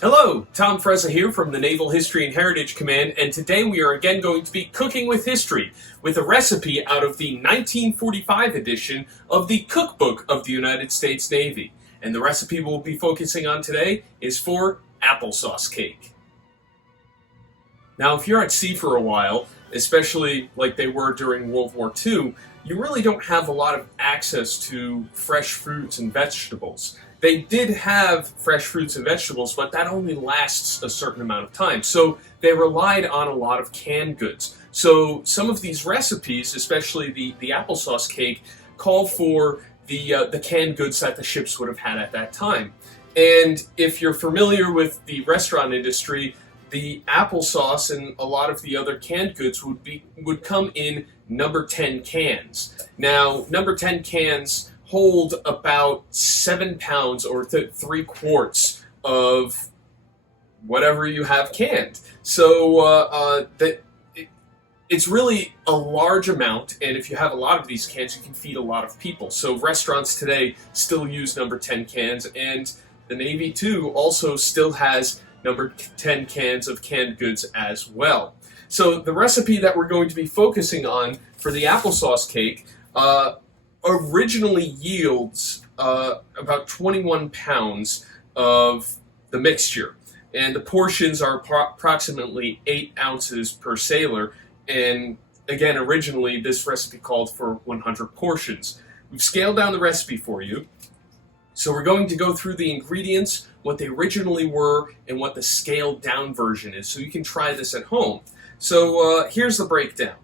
Hello, Tom Frezza here from the Naval History and Heritage Command, and today we are again going to be cooking with history with a recipe out of the 1945 edition of the Cookbook of the United States Navy. And the recipe we'll be focusing on today is for applesauce cake. Now, if you're at sea for a while, especially like they were during World War II, you really don't have a lot of access to fresh fruits and vegetables. They did have fresh fruits and vegetables, but that only lasts a certain amount of time. So they relied on a lot of canned goods. So some of these recipes, especially the applesauce cake, called for the canned goods that the ships would have had at that time. And if you're familiar with the restaurant industry, the applesauce and a lot of the other canned goods would come in number 10 cans. Now, number 10 cans hold about 7 pounds or 3 quarts of whatever you have canned. So it's really a large amount, and if you have a lot of these cans, you can feed a lot of people. So restaurants today still use number 10 cans, and the Navy too also still has number 10 cans of canned goods as well. So the recipe that we're going to be focusing on for the applesauce cake originally yields about 21 pounds of the mixture, and the portions are approximately 8 ounces per sailor. And again, originally this recipe called for 100 portions. We've scaled down the recipe for you, so we're going to go through the ingredients, what they originally were, and what the scaled down version is, so you can try this at home. So here's the breakdown.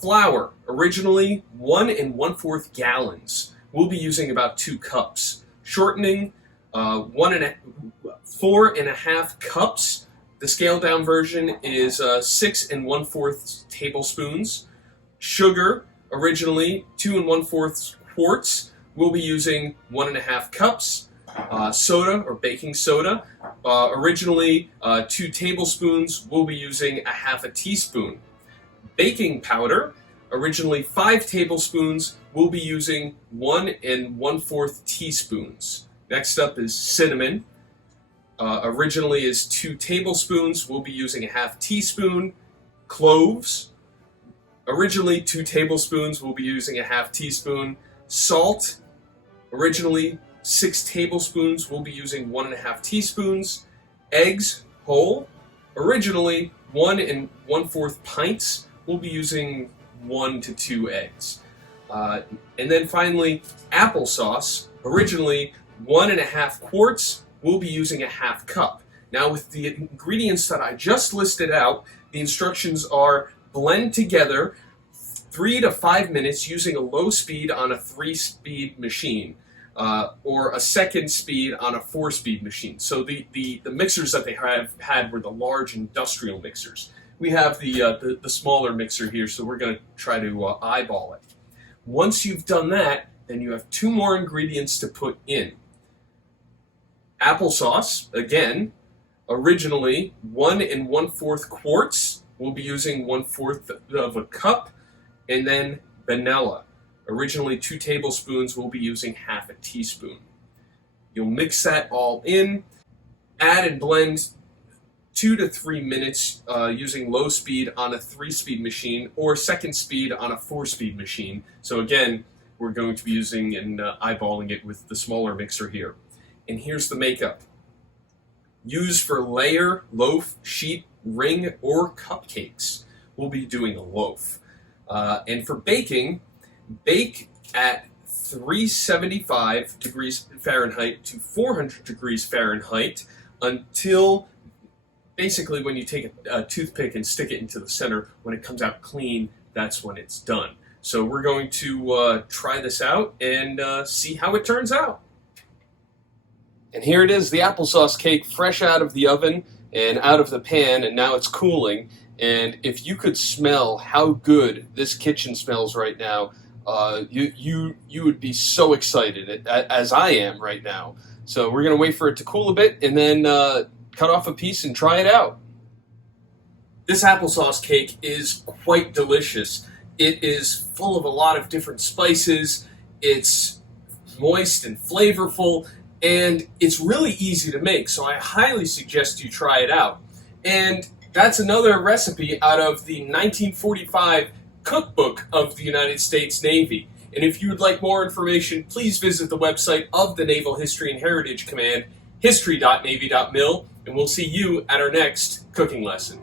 Flour, originally 1 1/4 gallons. We'll be using about 2 cups. Shortening, 4 1/2 cups. The scaled down version is 6 1/4 tablespoons. Sugar, originally 2 1/4 quarts. We'll be using 1 1/2 cups. Soda or baking soda, originally 2 tablespoons. We'll be using 1/2 teaspoon. Baking powder, originally 5 tablespoons. We'll be using 1 1/4 teaspoons. Next up is cinnamon. Originally is 2 tablespoons. We'll be using 1/2 teaspoon. Cloves, originally 2 tablespoons. We'll be using 1/2 teaspoon. Salt, originally 6 tablespoons. We'll be using 1 1/2 teaspoons. Eggs, whole, originally 1 1/4 pints. We'll be using 1 to 2 eggs. And then finally, applesauce, originally 1 1/2 quarts. We'll be using 1/2 cup. Now, with the ingredients that I just listed out, the instructions are blend together 3 to 5 minutes using a low speed on a 3-speed machine, or a second speed on a 4-speed machine. So the mixers that they had were the large industrial mixers. We have the smaller mixer here, so we're going to try to eyeball it. Once you've done that, then you have 2 more ingredients to put in. Applesauce, again, originally 1 1/4 quarts. We'll be using 1/4 of a cup. And then vanilla, originally 2 tablespoons. We'll be using 1/2 teaspoon. You'll mix that all in, add and blend 2 to 3 minutes using low speed on a 3-speed machine or second speed on a 4-speed machine. So again, we're going to be using and eyeballing it with the smaller mixer here. And here's the makeup. Use for layer, loaf, sheet, ring, or cupcakes. We'll be doing a loaf. And for baking, bake at 375 degrees Fahrenheit to 400 degrees Fahrenheit until basically when you take a toothpick and stick it into the center, when it comes out clean, that's when it's done. So we're going to try this out and see how it turns out. And here it is, the applesauce cake fresh out of the oven and out of the pan, and now it's cooling. And if you could smell how good this kitchen smells right now, you would be so excited, as I am right now. So we're going to wait for it to cool a bit and then cut off a piece and try it out. This applesauce cake is quite delicious. It is full of a lot of different spices. It's moist and flavorful. and it's really easy to make, so I highly suggest you try it out. And that's another recipe out of the 1945 cookbook of the United States Navy. And if you would like more information, please visit the website of the Naval History and Heritage Command, history.navy.mil, and we'll see you at our next cooking lesson.